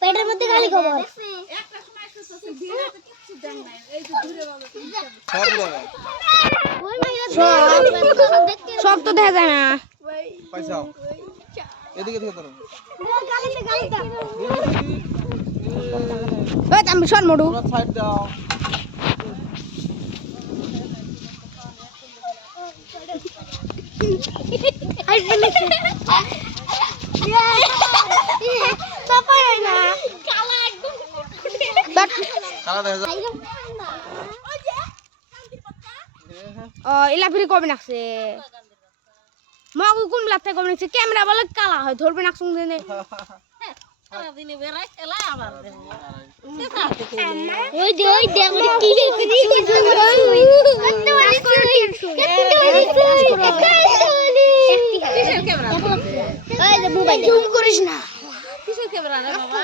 পেটের মধ্যে গালি খবর সব তো দেখা যায় না আমি শোন মোটু ইলা ফিরি কবে নাকছে মগু কোন লাতে কবে নাকছে ক্যামেরা বলে কালা হয় ধরবে নাকছুন দিনে ওই দে আমরা কি মোবাইল জুম করিস না কিসের ক্যামেরা রে বাবা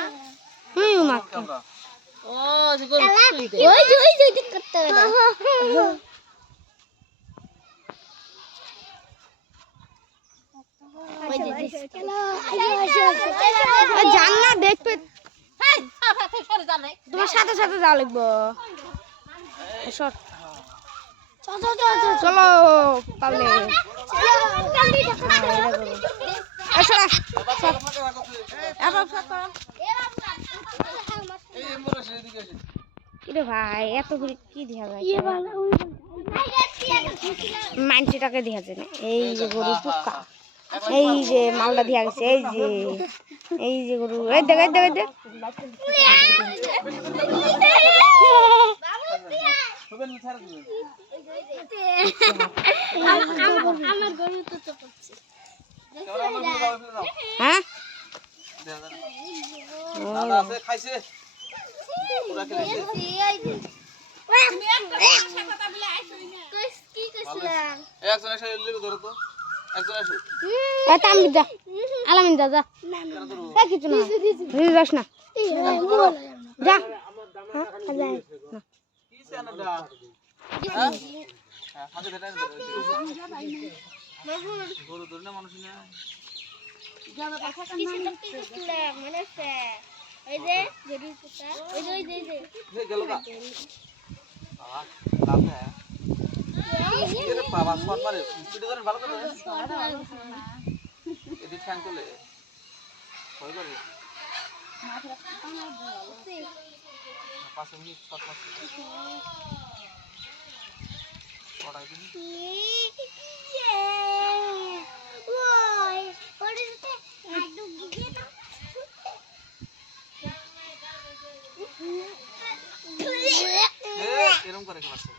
মা ও ওই যে করতে হবে জান্না দেখবে তোমার সাথে সাথে যাওয়া লাগবো চলো পাবলে ভাই এত কি দেখা যায় মাইনটাকে দেখা যায় না এই যে গরু পোকা এই যে মালটা দিয়া গেছে এই যে গরু এই দেখ হ্যাঁ আলামিন যা কিছু না যাস না যা বাবা শট মারে পিটে ধরেন ভালো করে এদিক ঠ্যাং তোলে ভয় করে 5 মিনিট শট মারছে পড়াই দিন ওই পড়িতে একদম গিয়ে না এরকম করে কি মারছে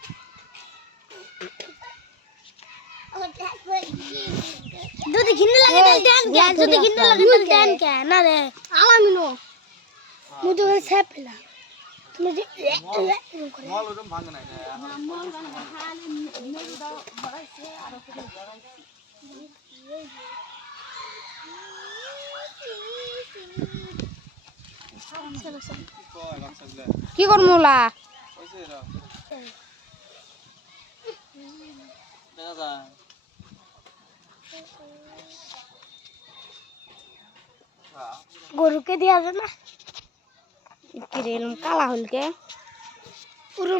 যদি ঘিন্না লাগে তাহলে দেন কে না রে আলামিনো মুদে ছাপলা তুমি যে মল ওরকম ভাঙ নাই না মল ভাঙ হাল নেরু দাও বড়াইছে আর ওকে বড়াইছে কি করমুলা কইছে রা দেখা যায় গরুকে দেওয়া যাবে না কি রে কালা হলকে পুরো